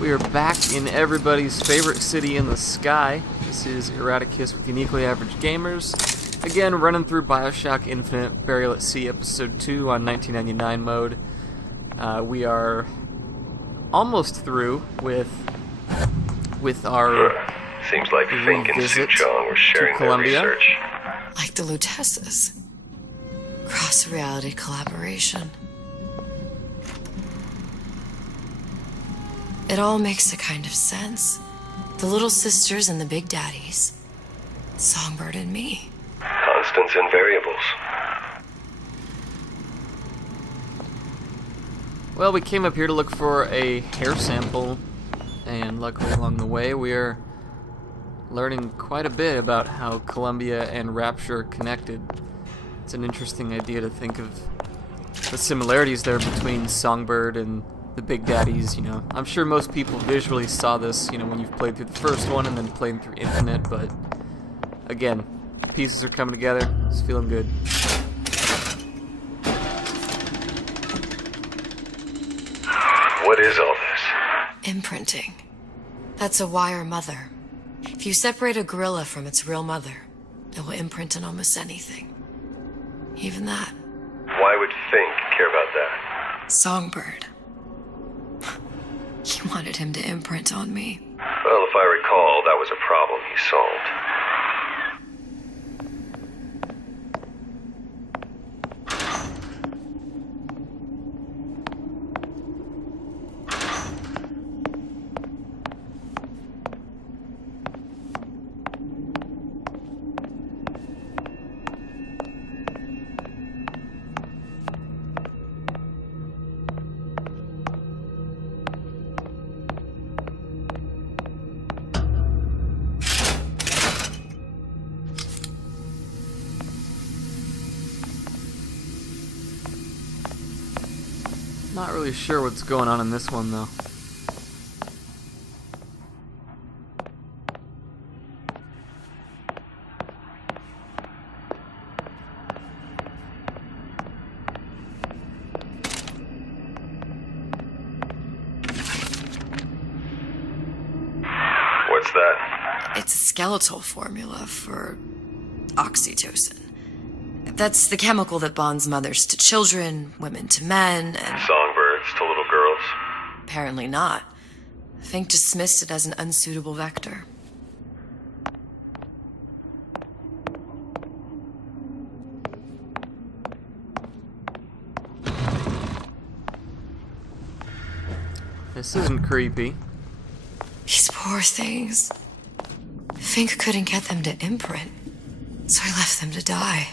We are back in everybody's favorite city in the sky. This is Eraddicus with Uniquely Average Gamers. Again, running through Bioshock Infinite, Burial at Sea, Episode 2 on 1999 mode. We are almost through with our Seems like Fink and visit Suchong were sharing to their Columbia. research. Like the Lutesses. Cross-reality collaboration. It all makes a kind of sense. The little sisters and the big daddies. Songbird and me. Constants and variables. Well, we came up here to look for a hair sample, and luckily along the way we are learning quite a bit about how Columbia and Rapture are connected. It's an interesting idea to think of the similarities there between Songbird and the Big Daddies, you know. I'm sure most people visually saw this, you know, when you've played through the first one and then playing through Infinite, but again, pieces are coming together. It's feeling good. What is all this? Imprinting. That's a wire mother. If you separate a gorilla from its real mother, it will imprint on almost anything. Even that. Why would Fink care about that? Songbird. He wanted him to imprint on me. Well, if I recall, that was a problem he solved. Not really sure what's going on in this one, though. What's that? It's a skeletal formula for oxytocin. That's the chemical that bonds mothers to children, women to men, and... Songbirds to little girls. Apparently not. Fink dismissed it as an unsuitable vector. This isn't creepy. These poor things. Fink couldn't get them to imprint, so he left them to die.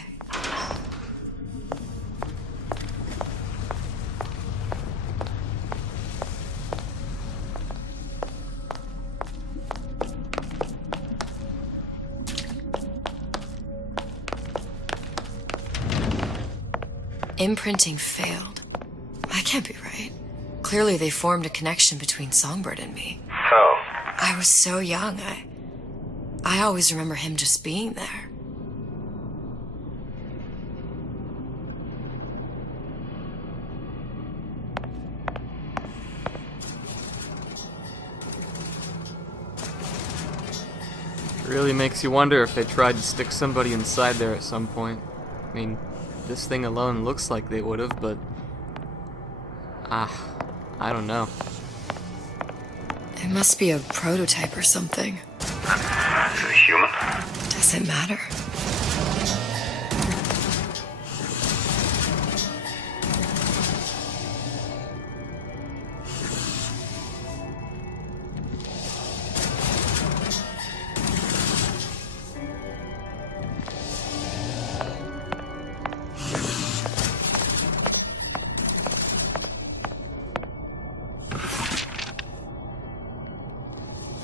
Imprinting failed. That can't be right. Clearly they formed a connection between Songbird and me. How? I was so young, I always remember him just being there. It really makes you wonder if they tried to stick somebody inside there at some point. I mean, this thing alone looks like they would have, but... I don't know. It must be a prototype or something. Is it human? Doesn't matter.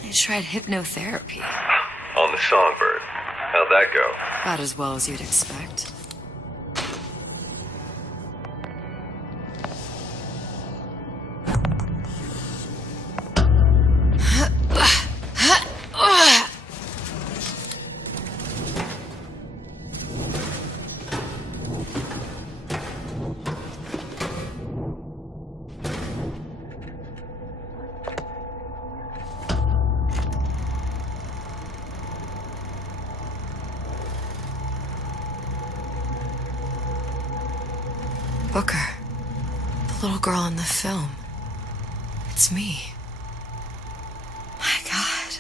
I tried hypnotherapy. On the Songbird. How'd that go? About as well as you'd expect. Booker. The little girl in the film. It's me. My God.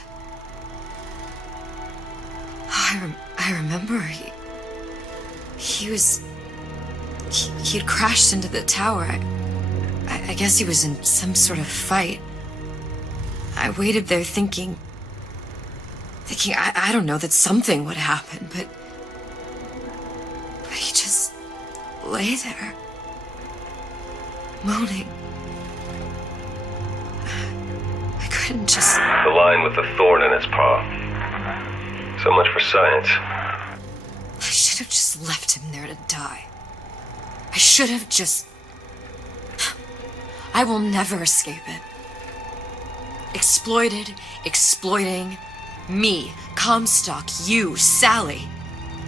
Oh, I remember he'd crashed into the tower. I guess he was in some sort of fight. I waited there thinking I don't know, that something would happen, but he just lay there, moaning. I couldn't just... The line with the thorn in its paw. So much for science. I should have just left him there to die. I should have just... I will never escape it. Exploited, exploiting, me, Comstock, you, Sally.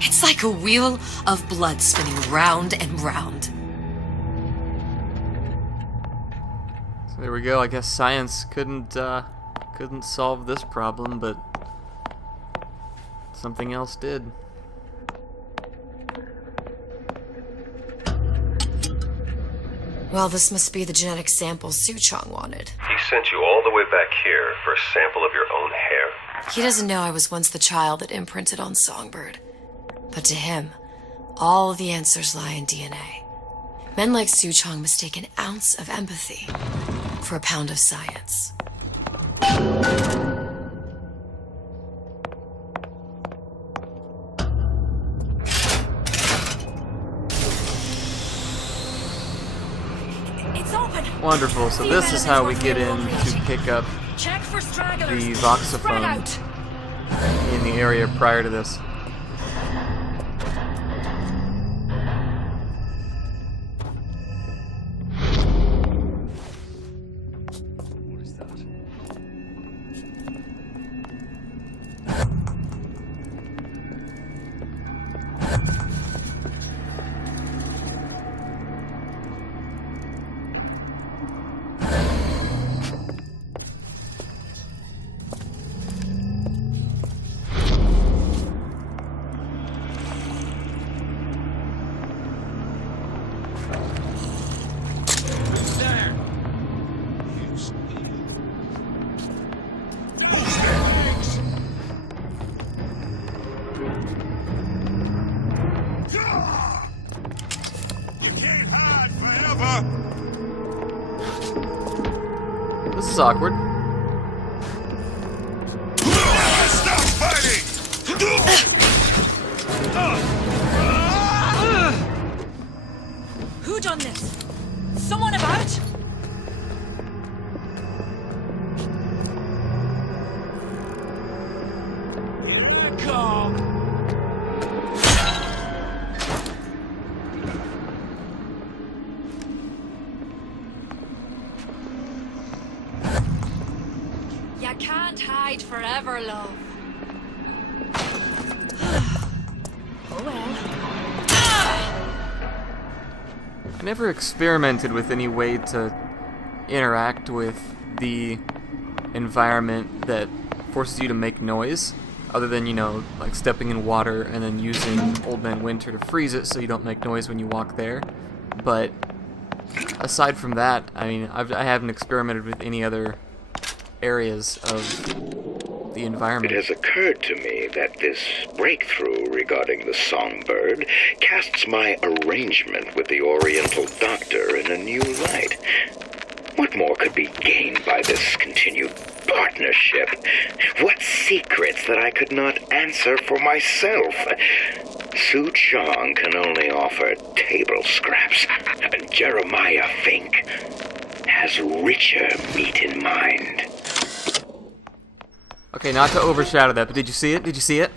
It's like a wheel of blood spinning round and round. So there we go. I guess science couldn't solve this problem, but something else did. Well, this must be the genetic sample Suchong wanted. He sent you all the way back here for a sample of your own hair? He doesn't know I was once the child that imprinted on Songbird. But to him, all of the answers lie in DNA. Men like Suchong mistake an ounce of empathy for a pound of science. Wonderful. So this is how we get in to pick up the voxophone in the area prior to this. What is that? This is awkward. Stop fighting! Who done this? Someone about? You can't hide forever, love. Oh well. I never experimented with any way to interact with the environment that forces you to make noise, other than, you know, like stepping in water and then using Old Man Winter to freeze it so you don't make noise when you walk there. But aside from that, I mean, I haven't experimented with any other areas of the environment. It has occurred to me that this breakthrough regarding the songbird casts my arrangement with the Oriental Doctor in a new light. What more could be gained by this continued partnership? What secrets that I could not answer for myself? Suchong can only offer table scraps, and Jeremiah Fink has richer meat in mind. Okay, not to overshadow that, but did you see it? Did you see it?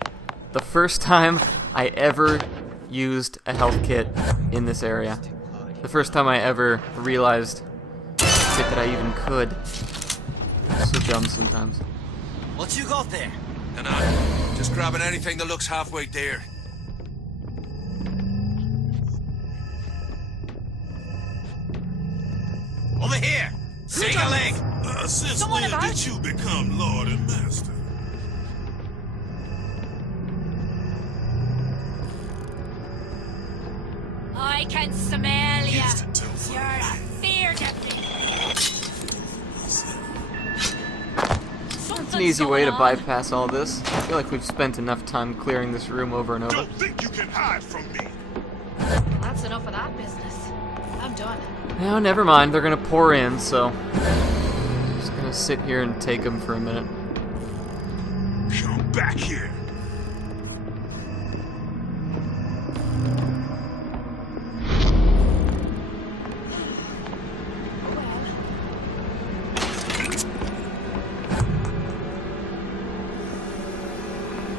The first time I ever used a health kit in this area. The first time I ever realized shit that I even could. So dumb sometimes. What you got there? No, just grabbing anything that looks halfway there. Over here! Take a leg! Since Someone when about? did you become Lord and Master? I can smell ya. used to tell You're a fear of me. It's an easy way to bypass all this. I feel like we've spent enough time clearing this room over and over. Don't think you can hide from me. That's enough of that business. I'm done. No, never mind. They're gonna pour in, so I'm just gonna sit here and take them for a minute. Come back here.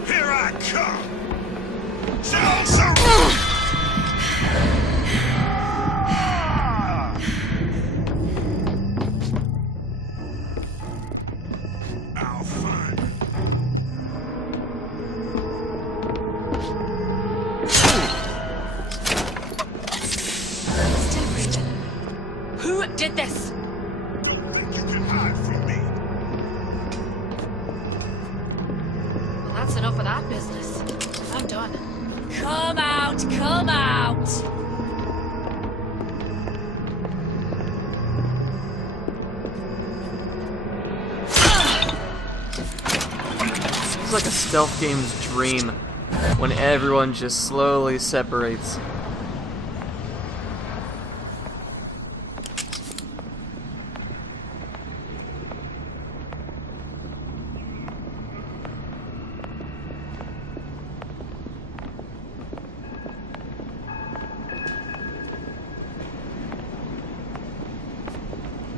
Here I come. I'll find you. Still breathing. Who did this? Don't think you can hide from me. Well, that's enough of that business. I'm done. Come out! Come out! It's like a stealth game's dream when everyone just slowly separates.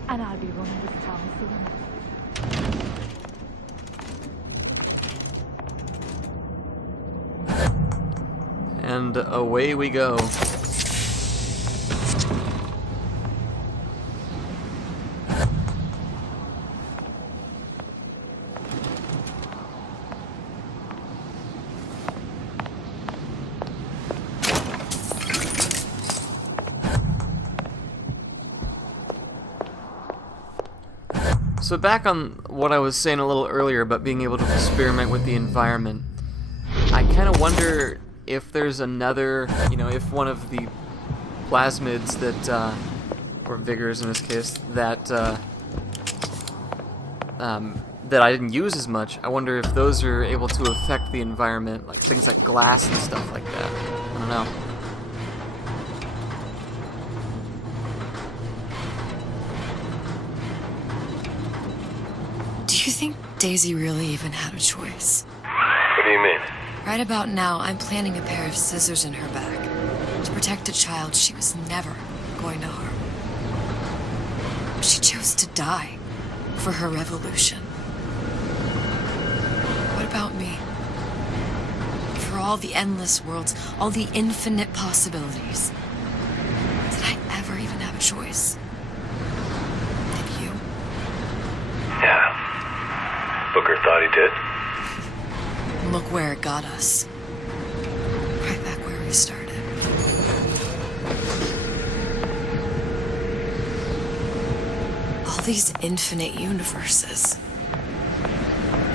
And I'll be running this town soon. And away we go. So back on what I was saying a little earlier about being able to experiment with the environment, I kind of wonder if there's another, if one of the plasmids that, or vigors in this case, that that I didn't use as much, I wonder if those are able to affect the environment, like things like glass and stuff like that. I don't know. Do you think Daisy really even had a choice? What do you mean? Right about now, I'm planting a pair of scissors in her back to protect a child she was never going to harm. She chose to die for her revolution. What about me? For all the endless worlds, all the infinite possibilities. Did I ever even have a choice? Did you? Yeah. Booker thought he did. Look where it got us. Right back where we started. All these infinite universes.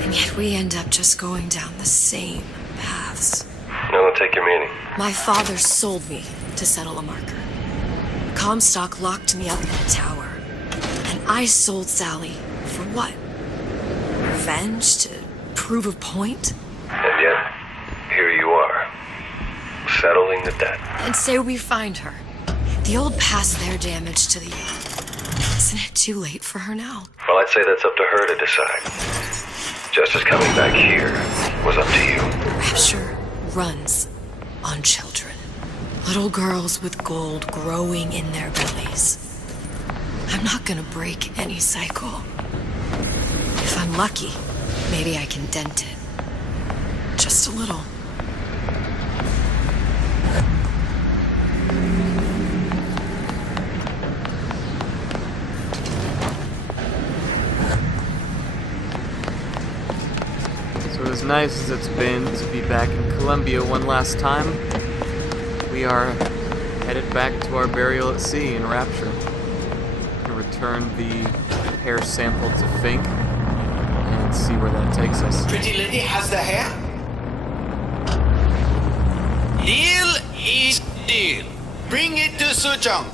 And yet we end up just going down the same paths. No, don't take your meaning. My father sold me to settle a marker. Comstock locked me up in a tower. And I sold Sally for what? Revenge? To prove a point? And yet, here you are, settling the debt. And say we find her. The old past their damage to the youth. Isn't it too late for her now? Well, I'd say that's up to her to decide. Justice coming back here was up to you. Rapture runs on children. Little girls with gold growing in their bellies. I'm not gonna break any cycle. If I'm lucky, maybe I can dent it. Just a little. So as nice as it's been to be back in Columbia one last time, we are headed back to our burial at sea in Rapture. To return the hair sample to Fink and see where that takes us. Pretty lady has the hair? Deal is deal. Bring it to Suchong.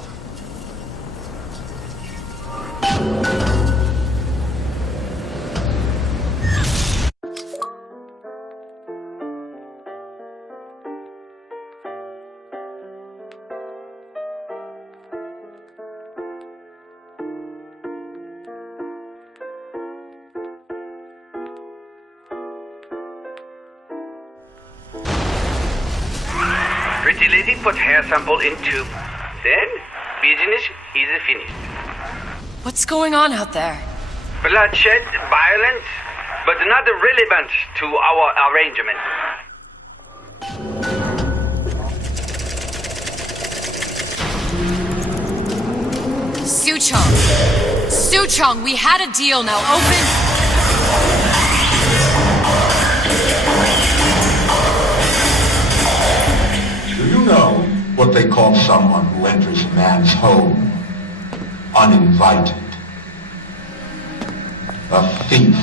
Pretty lady put hair sample in tube. Then, business is finished. What's going on out there? Bloodshed, violence, but not relevant to our arrangement. Suchong! Suchong, we had a deal, now open! Do you know what they call someone who enters a man's home uninvited? A thief.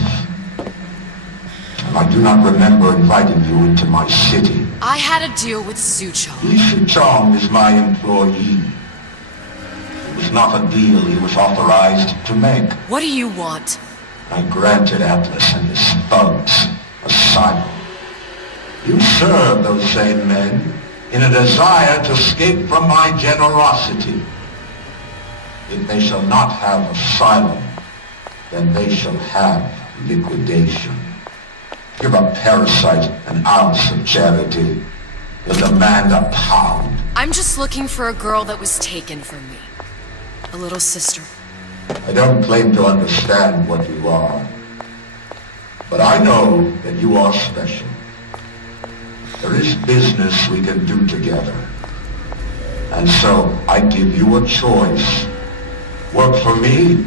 And I do not remember inviting you into my city. I had a deal with Suchong. Li Suchong is my employee. It was not a deal he was authorized to make. What do you want? I granted Atlas and his thugs asylum. You serve those same men in a desire to escape from my generosity. If they shall not have asylum, then they shall have liquidation. Give a parasite an ounce of charity. You'll demand a pound. I'm just looking for a girl that was taken from me. A little sister. I don't claim to understand what you are, but I know that you are special. There is business we can do together. And so I give you a choice. Work for me,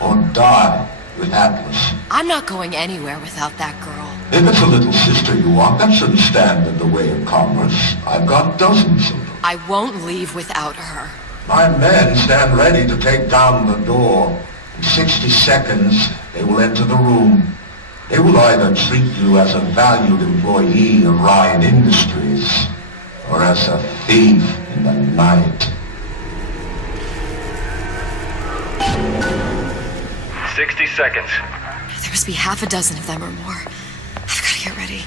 or die with Atlas. I'm not going anywhere without that girl. If it's a little sister you want, that shouldn't stand in the way of commerce. I've got dozens of them. I won't leave without her. My men stand ready to take down the door. In 60 seconds, they will enter the room. They will either treat you as a valued employee of Ryan Industries, or as a thief in the night. 60 seconds. There must be half a dozen of them or more. I've got to get ready.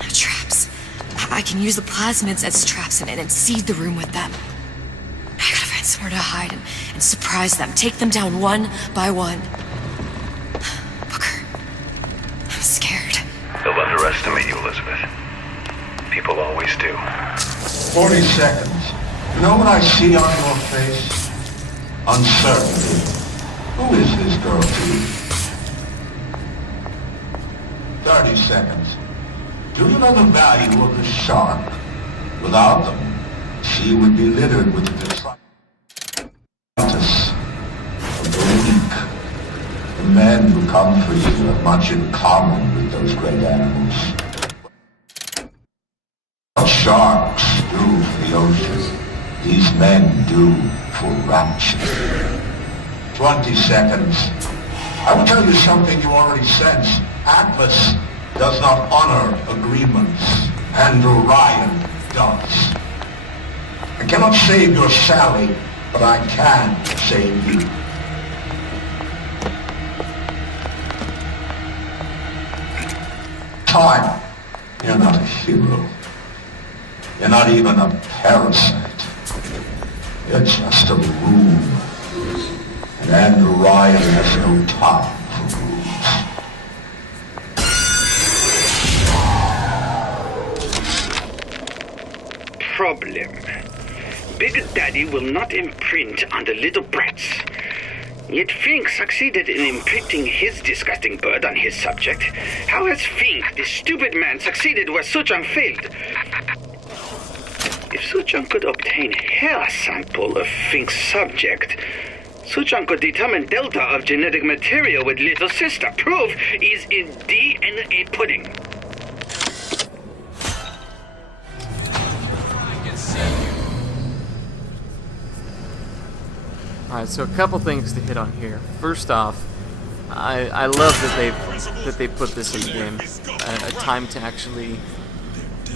No traps. I can use the plasmids as traps and seed the room with them. I gotta find somewhere to hide and surprise them. Take them down one by one. Booker, I'm scared. They'll underestimate you, Elizabeth. People always do. 40 seconds. You know what I see on your face? Uncertainty. Who is this girl to you? 30 seconds. Do you know the value of the shark? Without them, the sea would be littered with the detritus of the weak. The men who come for you have much in common with those great animals. What sharks do for the ocean, these men do for rapture. 20 seconds. I will tell you something you already sense. Atlas does not honor agreements, and Orion does. I cannot save your Sally, but I can save you. Time. You're not a hero. You're not even a parasite. You're just a room. And Orion has no time for rules. Problem. Big Daddy will not imprint on the little brats. Yet Fink succeeded in imprinting his disgusting bird on his subject. How has Fink, the stupid man, succeeded where Suchong failed? If Suchong could obtain hair sample of Fink's subject, Suchong could determine delta of genetic material with little sister. Proof is in DNA pudding. Alright, so a couple things to hit on here. First off, I love that they put this in the game. A time to actually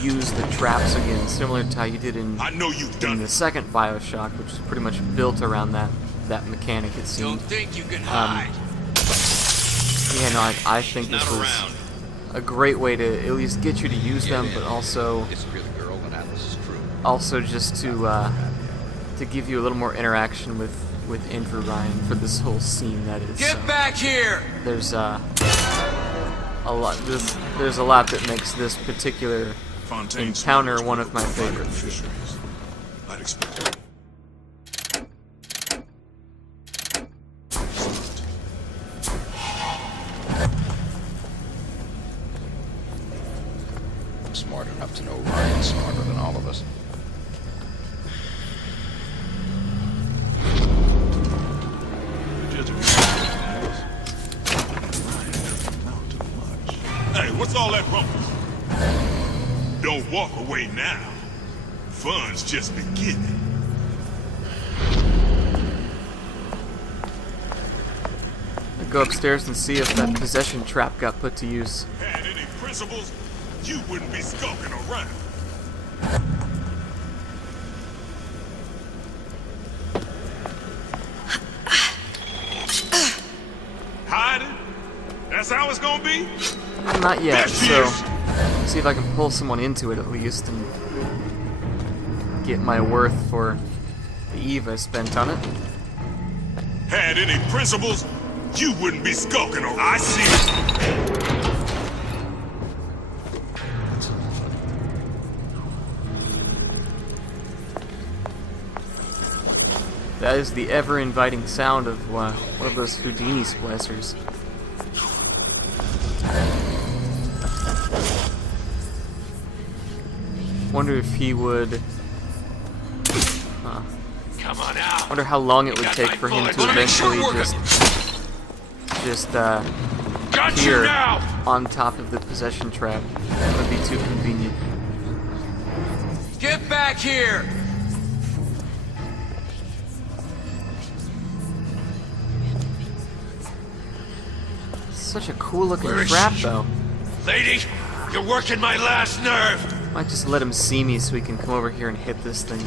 use the traps again, similar to how you did in the second Bioshock, which was pretty much built around that mechanic, it seemed. Don't think you can hide. Yeah, no, I think this was a great way to at least get you to use them, but also just to give you a little more interaction with Andrew Ryan for this whole scene. That is. Get back here! There's a lot. There's a lot that makes this particular encounter one of my favorites. Fisheries. I'd expect. I'm smart enough to know Ryan's smarter than all of us. Hey, what's all that rumpus? Don't walk away now. Fun's just beginning. I'll go upstairs and see if that possession trap got put to use. Had any principles, you wouldn't be skulking around. Hiding? That's how it's gonna be? Not yet, There she so is. see if I can pull someone into it at least and get my worth for the Eve I spent on it. Had any principles, you wouldn't be skulking around. I see it. That is the ever-inviting sound of one of those Houdini splicers. Wonder if he would... Come on out. Wonder how long it would got take my for him bullet. to Wanna make sure eventually we're just Got you appear now. on top of the possession trap. That would be too convenient. Get back here. Such a cool looking Where is trap she? though. Lady, you're working my last nerve. Might just let him see me so he can come over here and hit this thing.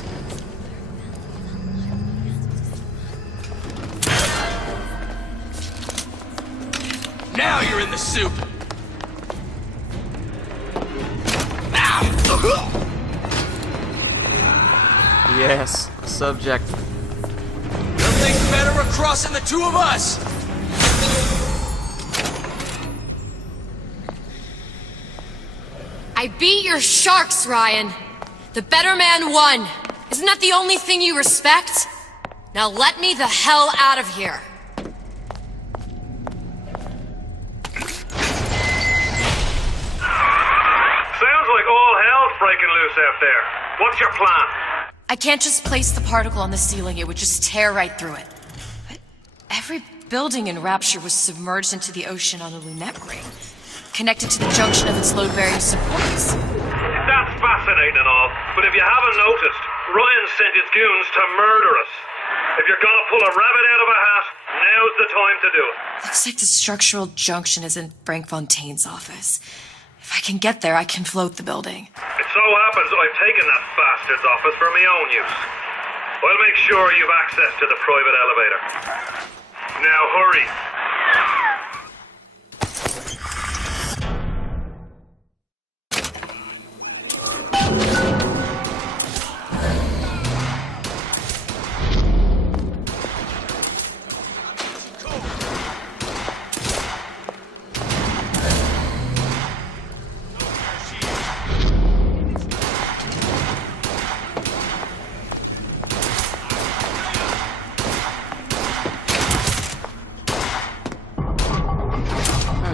Now you're in the soup. Yes, subject. Nothing's better across than the two of us. I beat your sharks, Ryan. The better man won. Isn't that the only thing you respect? Now let me the hell out of here. Sounds like all hell's breaking loose out there. What's your plan? I can't just place the particle on the ceiling, it would just tear right through it. But every building in Rapture was submerged into the ocean on a lunette ring, connected to the junction of its load-bearing supports. That's fascinating and all, but if you haven't noticed, Ryan sent his goons to murder us. If you're gonna pull a rabbit out of a hat, now's the time to do it. Looks like the structural junction is in Frank Fontaine's office. If I can get there, I can float the building. It so happens I've taken that bastard's office for my own use. I'll make sure you've access to the private elevator. Now hurry.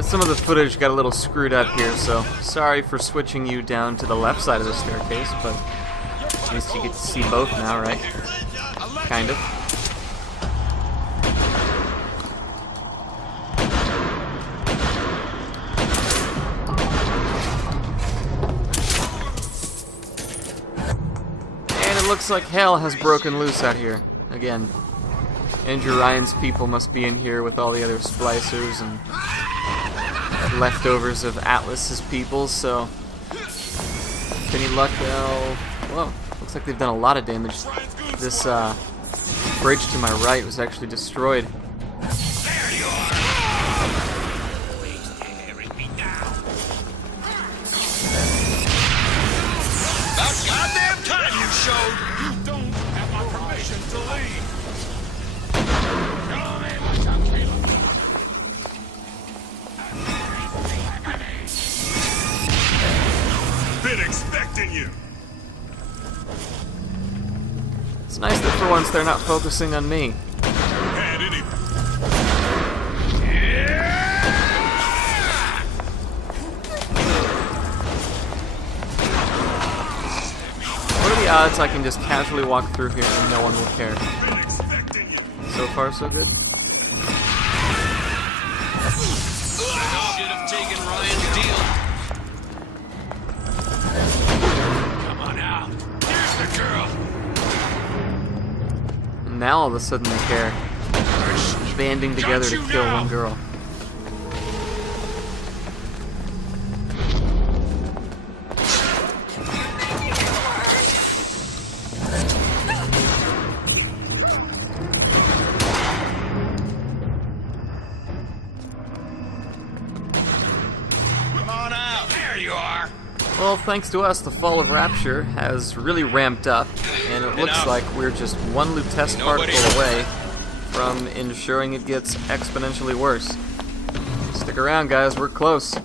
Some of the footage got a little screwed up here, so sorry for switching you down to the left side of the staircase, but at least you get to see both now, right? Kind of. And it looks like hell has broken loose out here, again. Andrew Ryan's people must be in here with all the other splicers and leftovers of Atlas's people, so with any luck, whoa, looks like they've done a lot of damage. This bridge to my right was actually destroyed. There you are. About goddamn time you showed. You don't have my permission to leave. Been expecting. once they're not focusing on me. Had any What are the odds I can just casually walk through here and no one will care? been expecting you. So far, so good. Should have taken Ryan's deal. Come on out. Here's the girl. And now all of a sudden they care. Banding together to kill one girl. Come on out. There you are. Well, thanks to us, the fall of Rapture has really ramped up, and it looks like we're just one Lutece particle away from ensuring it gets exponentially worse. Stick around, guys, we're close.